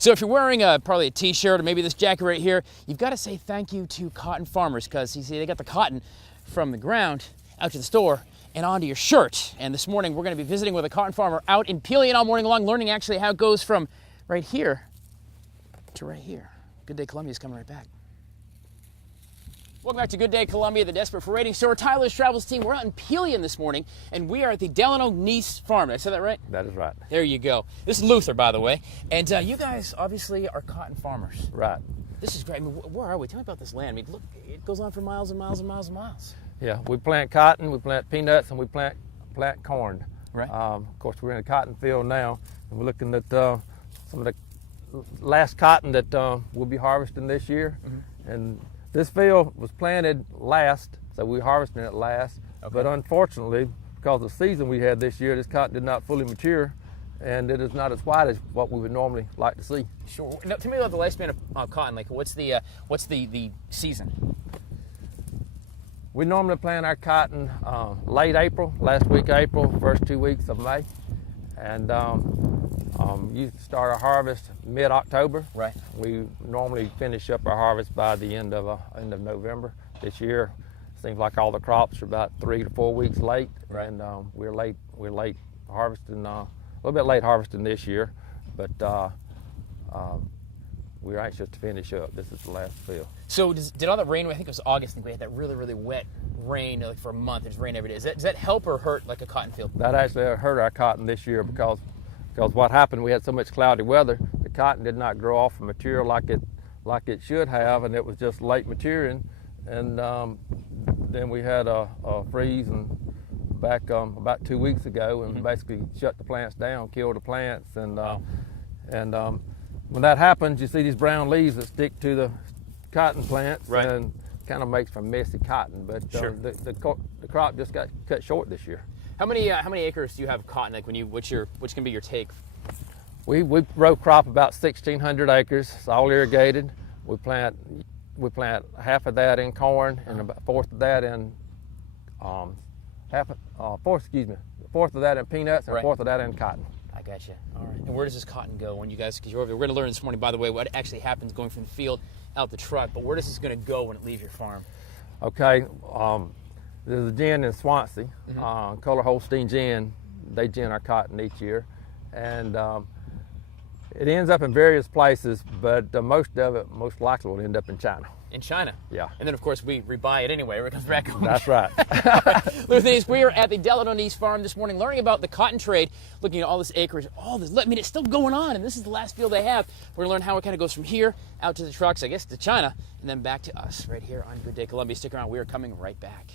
So if you're wearing probably a t-shirt or maybe this jacket right here, you've got to say thank you to cotton farmers, because you see they got the cotton from the ground out to the store and onto your shirt. And this morning we're going to be visiting with a cotton farmer out in Pelion all morning long, learning actually how it goes from right here to right here. Good Day Columbia is coming right back. Welcome back to Good Day Columbia, the Desperate for Ratings. So we're Tyler's Travels team. We're out in Pelion this morning, and we are at the Delano Kneece Farm. Did I say that right? That is right. There you go. This is Luther, by the way. And you guys obviously are cotton farmers. Right. This is great. I mean, where are we? Tell me about this land. I mean, look, it goes on for miles and miles and miles and miles. Yeah, we plant cotton, we plant peanuts, and we plant corn. Right. Of course, we're in a cotton field now, and we're looking at some of the last cotton that we'll be harvesting this year. Mm-hmm. And this field was planted last, so we're harvesting it last. Okay. But unfortunately, because of the season we had this year, this cotton did not fully mature, and it is not as white as what we would normally like to see. Sure. Now, tell me about the lifespan of cotton. Like, what's the season? We normally plant our cotton late April, last week of April, first 2 weeks of May, and you start our harvest mid-October. Right. We normally finish up our harvest by the end of November. This year, seems like all the crops are about 3 to 4 weeks late, right. And we're late harvesting, a little bit late harvesting this year, but we're anxious to finish up. This is the last field. So did all that rain, I think it was August, I think we had that really, really wet rain like for a month. There's rain every day. Does that help or hurt like a cotton field? That actually hurt our cotton this year because what happened, we had so much cloudy weather, the cotton did not grow off and mature like it should have, and it was just late maturing. And then we had a freeze and back about 2 weeks ago, and basically shut the plants down, killed the plants, and when that happens, you see these brown leaves that stick to the cotton plants, right. And kind of makes for messy cotton. But sure. the crop just got cut short this year. How many acres do you have cotton? Like which can be your take? We row crop about 1,600 acres. It's all irrigated. We plant half of that in corn and about a fourth of that in fourth of that in peanuts and right. a fourth of that in cotton. I gotcha. All right. And where does this cotton go when you guys? Because you're over there. We're going to learn this morning, by the way, what actually happens going from the field out the truck. But where is this going to go when it leaves your farm? Okay. There's a gin in Swansea, Color Holstein gin. They gin our cotton each year, and it ends up in various places, but most of it most likely will end up in China. In China? Yeah. And then, of course, we buy it anyway. It comes back home. That's right. Luther, we are at the Delano Kneece Farm this morning learning about the cotton trade, looking at all this acreage, all this. I mean, it's still going on, and this is the last field they have. We're going to learn how it kind of goes from here out to the trucks, I guess, to China, and then back to us right here on Good Day Columbia. Stick around. We are coming right back.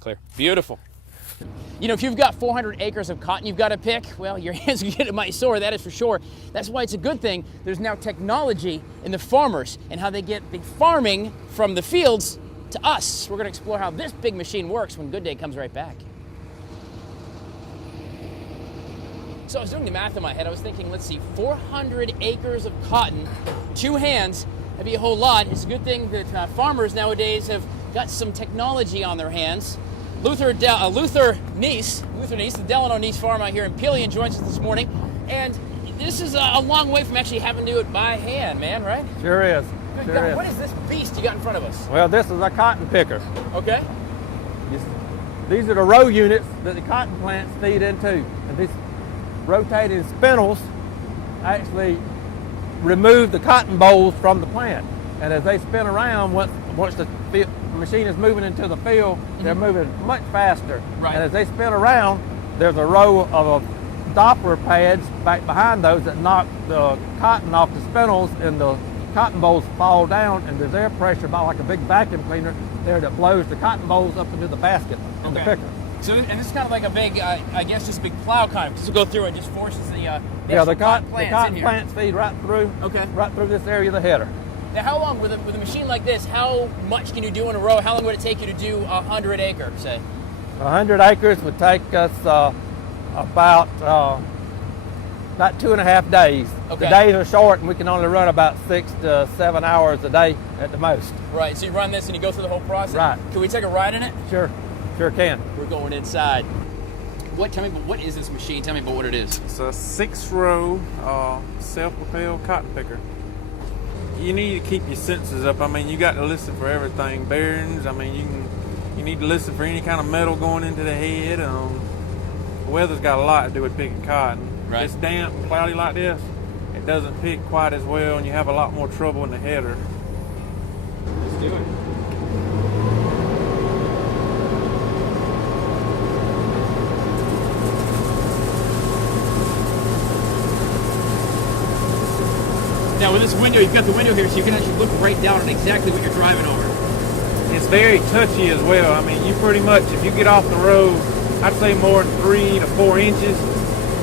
Clear. Beautiful. You know, if you've got 400 acres of cotton you've got to pick, well, your hands will get mighty sore, that is for sure. That's why it's a good thing there's now technology in the farmers and how they get the farming from the fields to us. We're going to explore how this big machine works when Good Day comes right back. So I was doing the math in my head. I was thinking, let's see, 400 acres of cotton, 2 hands, that'd be a whole lot. It's a good thing that farmers nowadays have got some technology on their hands. Luther Kneece, the Delano Kneece Farm out here in Pelion, joins us this morning. And this is a long way from actually having to do it by hand, man, right? Sure is. Good God, what is this beast you got in front of us? Well, this is a cotton picker. Okay. These are the row units that the cotton plants feed into. And these rotating spindles actually remove the cotton bolls from the plant. And as they spin around, once the machine is moving into the field, they're moving much faster. Right. And as they spin around, there's a row of Doppler pads back behind those that knock the cotton off the spindles, and the cotton bolls fall down, and there's air pressure about like a big vacuum cleaner there that blows the cotton bolls up into the basket in the picker. So, and this is kind of like a big, I guess, just a big plow kind of. Just to go through it, just forces the cotton plants plants feed right through this area of the header. Now, how long, with a machine like this, how much can you do in a row? How long would it take you to do 100 acres, say? 100 acres would take us about about 2.5 days. Okay. The days are short, and we can only run about 6 to 7 hours a day at the most. Right, so you run this and you go through the whole process? Right. Can we take a ride in it? Sure can. We're going inside. Tell me, what is this machine? Tell me about what it is. It's a 6-row self-propelled cotton picker. You need to keep your senses up. I mean, you got to listen for everything. Bearings. I mean, you need to listen for any kind of metal going into the head. The weather's got a lot to do with picking cotton. Right. If it's damp and cloudy like this, it doesn't pick quite as well, and you have a lot more trouble in the header. Let's do it. Now with this window, you've got the window here so you can actually look right down at exactly what you're driving over. It's very touchy as well. I mean, you pretty much, if you get off the road, I'd say more than 3 to 4 inches,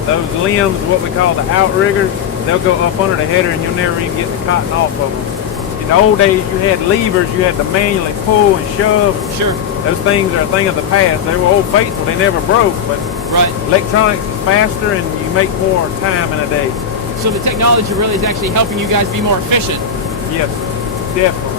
those limbs, what we call the outriggers, they'll go up under the header and you'll never even get the cotton off of them. In the old days, you had levers, you had to manually pull and shove. Sure. Those things are a thing of the past. They were old faithful, they never broke, but Right. electronics is faster and you make more time in a day. So the technology really is actually helping you guys be more efficient. Yes, definitely.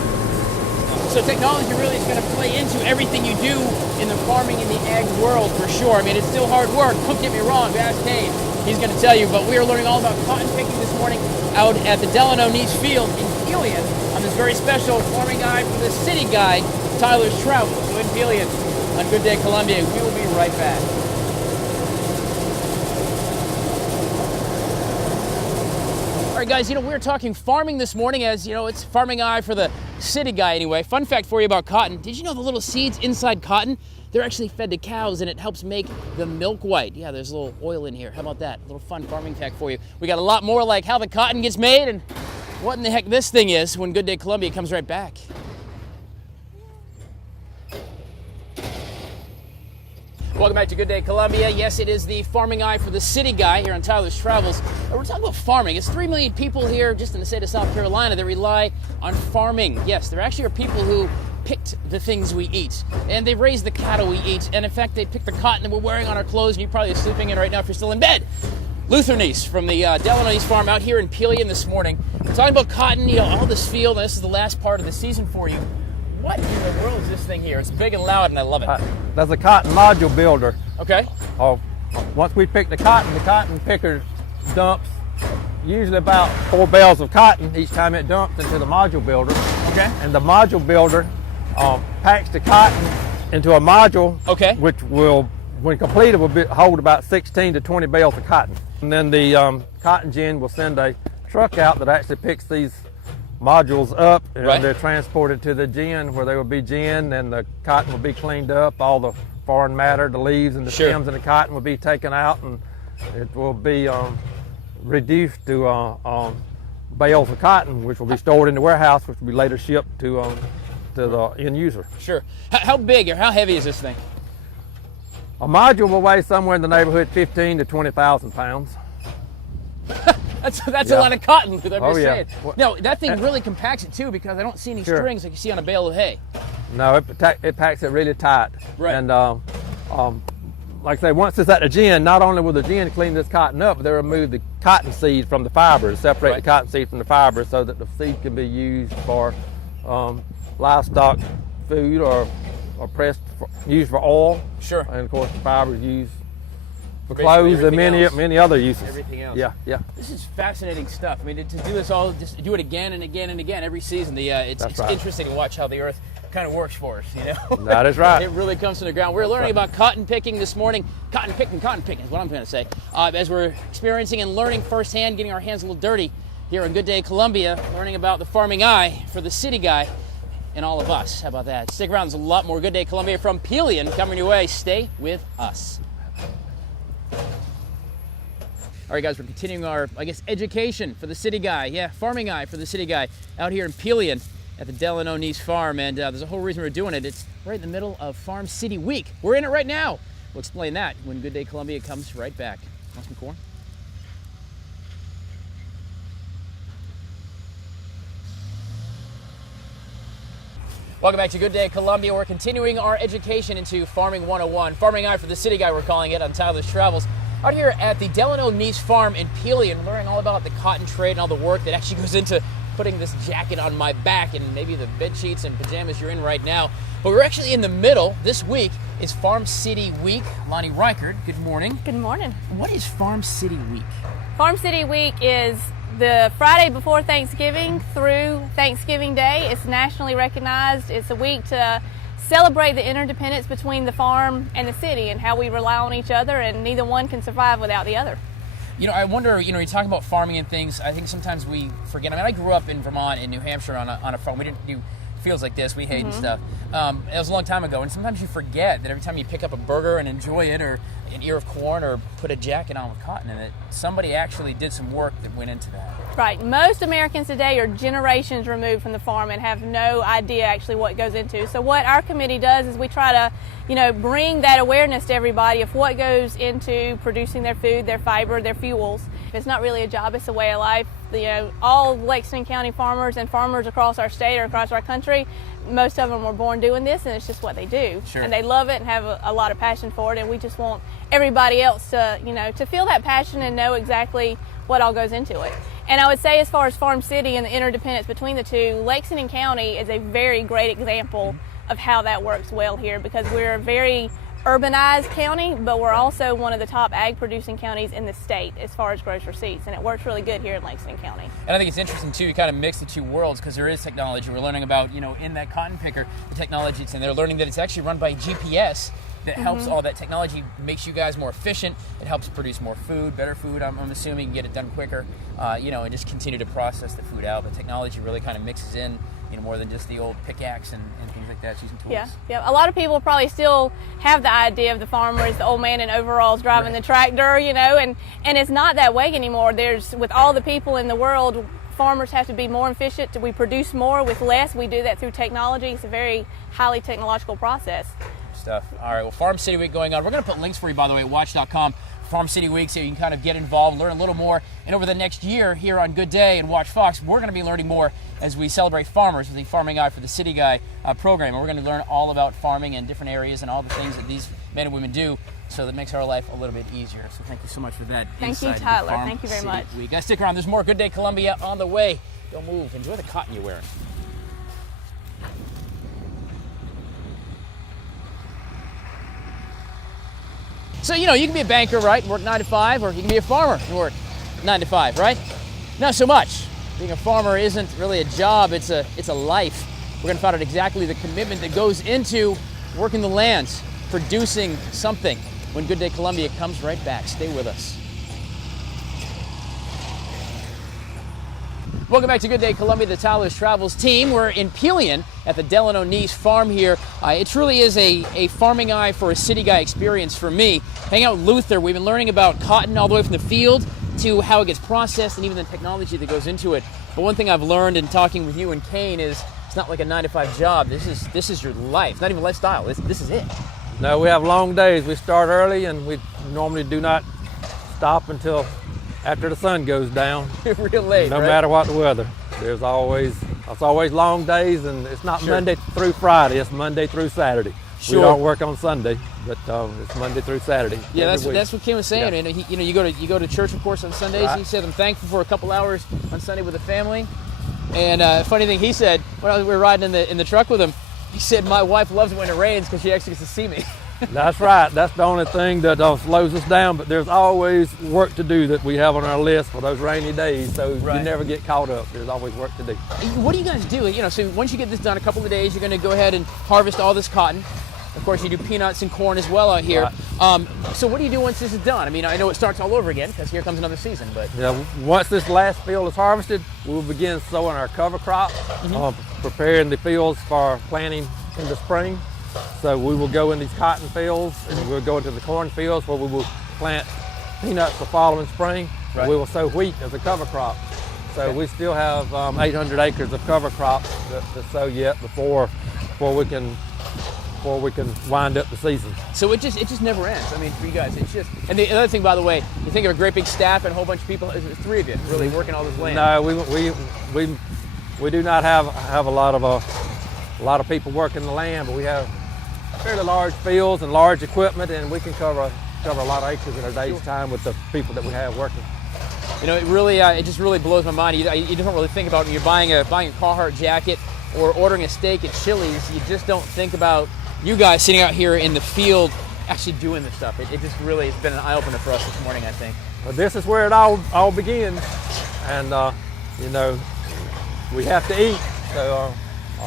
So technology really is going to play into everything you do in the farming and the ag world for sure. I mean, it's still hard work. Don't get me wrong. Ask Dave. He's going to tell you. But we are learning all about cotton picking this morning out at the Delano Kneece Field in Pelion on this very special farming guide for the city guy, Tyler's Travels. So in Pelion on Good Day Columbia. We will be right back. All right, guys, we're talking farming this morning as, it's farming eye for the city guy anyway. Fun fact for you about cotton. Did you know the little seeds inside cotton, they're actually fed to cows and it helps make the milk white. Yeah, there's a little oil in here. How about that? A little fun farming fact for you. We got a lot more like how the cotton gets made and what in the heck this thing is when Good Day Columbia comes right back. Welcome back to Good Day Columbia. Yes, it is the farming eye for the city guy here on Tyler's Travels. We're talking about farming. It's 3 million people here just in the state of South Carolina that rely on farming. Yes, there actually are people who picked the things we eat, and they raised the cattle we eat, and in fact, they picked the cotton that we're wearing on our clothes, and you're probably sleeping in right now if you're still in bed. Luther Kneece from the Delano Kneece Farm out here in Pelion this morning. We're talking about cotton, all this field, and this is the last part of the season for you. What in the world is this thing here? It's big and loud, and I love it. That's a cotton module builder. Okay. Once we pick the cotton picker dumps usually about 4 bales of cotton each time it dumps into the module builder. Okay. And the module builder packs the cotton into a module, okay, which will, when completed, will hold about 16 to 20 bales of cotton. And then the cotton gin will send a truck out that actually picks these modules up, and right, they're transported to the gin where they will be ginned, and the cotton will be cleaned up. All the foreign matter, the leaves and the sure, stems and the cotton will be taken out, and it will be reduced to bales of cotton, which will be stored in the warehouse, which will be later shipped to the end user. Sure. How big or how heavy is this thing? A module will weigh somewhere in the neighborhood 15 to 20,000 pounds. That's a lot of cotton, I'm just saying. Well, no, that thing really compacts it too, because I don't see any sure, strings like you see on a bale of hay. No, it packs it really tight. Right. And like I say, once it's at the gin, not only will the gin clean this cotton up, but they'll remove the cotton seed from the fibers, separate right, the cotton seed from the fibers, so that the seed can be used for livestock food or used for oil. Sure. And of course, the fibers used for clothes and many other uses. Everything else. Yeah. This is fascinating stuff. I mean, to do this all, just do it again and again and again every season. It's right, interesting to watch how the earth kind of works for us, That is right. It really comes from the ground. We're learning about cotton picking this morning. Cotton picking is what I'm going to say. As we're experiencing and learning firsthand, getting our hands a little dirty here on Good Day Columbia, learning about the farming eye for the city guy and all of us. How about that? Stick around. There's a lot more Good Day Columbia from Pelion coming your way. Stay with us. All right, guys, we're continuing our, education for the city guy. Yeah, farming eye for the city guy out here in Pelion at the Delano Kneece Farm. And there's a whole reason we're doing it. It's right in the middle of Farm City Week. We're in it right now. We'll explain that when Good Day Columbia comes right back. Want some corn? Welcome back to Good Day Columbia. We're continuing our education into Farming 101. Farming Eye for the City Guy, we're calling it, on Tyler's Travels. Out here at the Kneece Farm in Pelion, learning all about the cotton trade and all the work that actually goes into putting this jacket on my back and maybe the bed sheets and pajamas you're in right now. But we're actually in the middle. This week is Farm City Week. Lonnie Reichert, good morning. Good morning. What is Farm City Week? Farm City Week is the Friday before Thanksgiving through Thanksgiving Day. It's nationally recognized. It's a week to celebrate the interdependence between the farm and the city and how we rely on each other, and neither one can survive without the other. You know, I wonder, you talk about farming and things, I think sometimes we forget. I mean, I grew up in Vermont, in New Hampshire on a farm. We didn't do fields like this, we hated stuff. It was a long time ago, and sometimes you forget that every time you pick up a burger and enjoy it, or an ear of corn, or put a jacket on with cotton in it, somebody actually did some work that went into that. Right. Most Americans today are generations removed from the farm and have no idea actually what goes into. So what our committee does is we try to, bring that awareness to everybody of what goes into producing their food, their fiber, their fuels. It's not really a job, it's a way of life. All Lexington County farmers and farmers across our state or across our country, most of them were born doing this, and it's just what they do. Sure. And they love it and have a lot of passion for it, and we just want everybody else to, to feel that passion and know exactly what all goes into it. And I would say, as far as Farm City and the interdependence between the two, Lexington County is a very great example of how that works well here, because we're a very urbanized county, but we're also one of the top ag producing counties in the state as far as gross receipts, and it works really good here in Lexington County. And I think it's interesting too, you kind of mix the two worlds, because there is technology. We're learning about, in that cotton picker, the technology it's in. They're learning that it's actually run by GPS that helps. All that technology makes you guys more efficient. It helps produce more food, better food. I'm assuming, get it done quicker, and just continue to process the food out. But technology really kind of mixes in, more than just the old pickaxe and things like that, using tools. Yeah. A lot of people probably still have the idea of the farmer as the old man in overalls driving the tractor, and it's not that way anymore. With all the people in the world, farmers have to be more efficient. We produce more with less. We do that through technology. It's a very highly technological process. Stuff. All right, well, Farm City Week going on. We're going to put links for you, by the way, at WACH.com. Farm City Week, so you can kind of get involved, learn a little more. And over the next year here on Good Day and WACH-Fox, we're going to be learning more as we celebrate farmers with the Farming Eye for the City Guy program. And we're going to learn all about farming in different areas and all the things that these men and women do, so that makes our life a little bit easier. So thank you so much for that. Thank you, Tyler. Thank you very much. You guys stick around. There's more Good Day Columbia on the way. Don't move. Enjoy the cotton you're wearing. So, you can be a banker, right, and work 9 to 5, or you can be a farmer and work 9 to 5, right? Not so much. Being a farmer isn't really a job, it's a life. We're going to find out exactly the commitment that goes into working the lands, producing something. When Good Day Columbia comes right back. Stay with us. Welcome back to Good Day Columbia, the Tyler's Travels team. We're in Pelion at the Kneece Farm here. It truly is a farming eye for a city guy experience for me. Hanging out with Luther, we've been learning about cotton all the way from the field to how it gets processed and even the technology that goes into it. But one thing I've learned in talking with you and Kane is it's not like a 9 to 5 job. This is your life. It's not even a lifestyle. This is it. No, we have long days. We start early, and we normally do not stop until after the sun goes down. Real late, no right? matter what the weather. It's always long days, and it's not Monday through Friday. It's Monday through Saturday. Sure. We don't work on Sunday, but it's Monday through Saturday. Yeah, that's what Kim was saying. Yeah. And you go to church, of course, on Sundays. Right. He said, I'm thankful for a couple hours on Sunday with the family. And funny thing he said, when we were riding in the truck with him, he said, my wife loves it when it rains because she actually gets to see me. That's right. That's the only thing that slows us down. But there's always work to do that we have on our list for those rainy days. So Right. you never get caught up. There's always work to do. What do you guys do? So once you get this done, a couple of days, you're going to go ahead and harvest all this cotton. Of course, you do peanuts and corn as well out here. Right. So what do you do once this is done? I mean, I know it starts all over again because here comes another season. But Once this last field is harvested, we'll begin sowing our cover crop, preparing the fields for planting in the spring. So we will go in these cotton fields, and we'll go into the corn fields where we will plant peanuts the following spring. Right. We will sow wheat as a cover crop. So we still have 800 acres of cover crops to sow yet before we can wind up the season. So it just never ends. I mean, for you guys, it's just. And the other thing, by the way, you think of a great big staff and a whole bunch of people. There's 3 of you really working all this land. No, we do not have a lot of people working the land, but we have fairly large fields and large equipment, and we can cover cover a lot of acres in a day's time with the people that we have working. You know, it just really blows my mind. You don't really think about when you're buying a Carhartt jacket or ordering a steak at Chili's. You just don't think about you guys sitting out here in the field actually doing this stuff. It just really has been an eye-opener for us this morning, I think. Well, this is where it all begins, and you know, we have to eat. So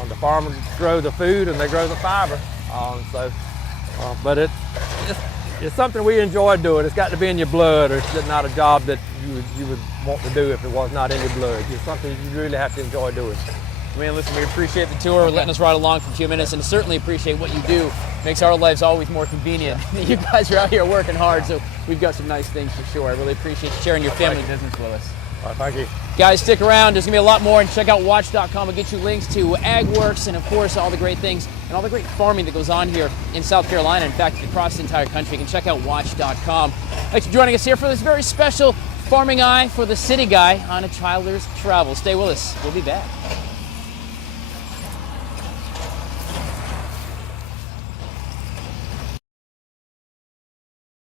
the farmers grow the food and they grow the fiber. But it's something we enjoy doing. It's got to be in your blood, or it's not a job that you would want to do if it was not in your blood. It's something you really have to enjoy doing. Man, listen, we appreciate the tour, letting us ride along for a few minutes, and certainly appreciate what you do. Makes our lives always more convenient. You guys are out here working hard, so we've got some nice things for sure. I really appreciate you sharing your family business with us. All right, thank you. Guys, stick around. There's going to be a lot more, and check out WACH.com. We'll get you links to AgWorks and, of course, all the great things and all the great farming that goes on here in South Carolina. In fact, across the entire country. You can check out WACH.com. Thanks for joining us here for this very special Farming Eye for the City Guy on A Childler's Travels. Stay with us. We'll be back.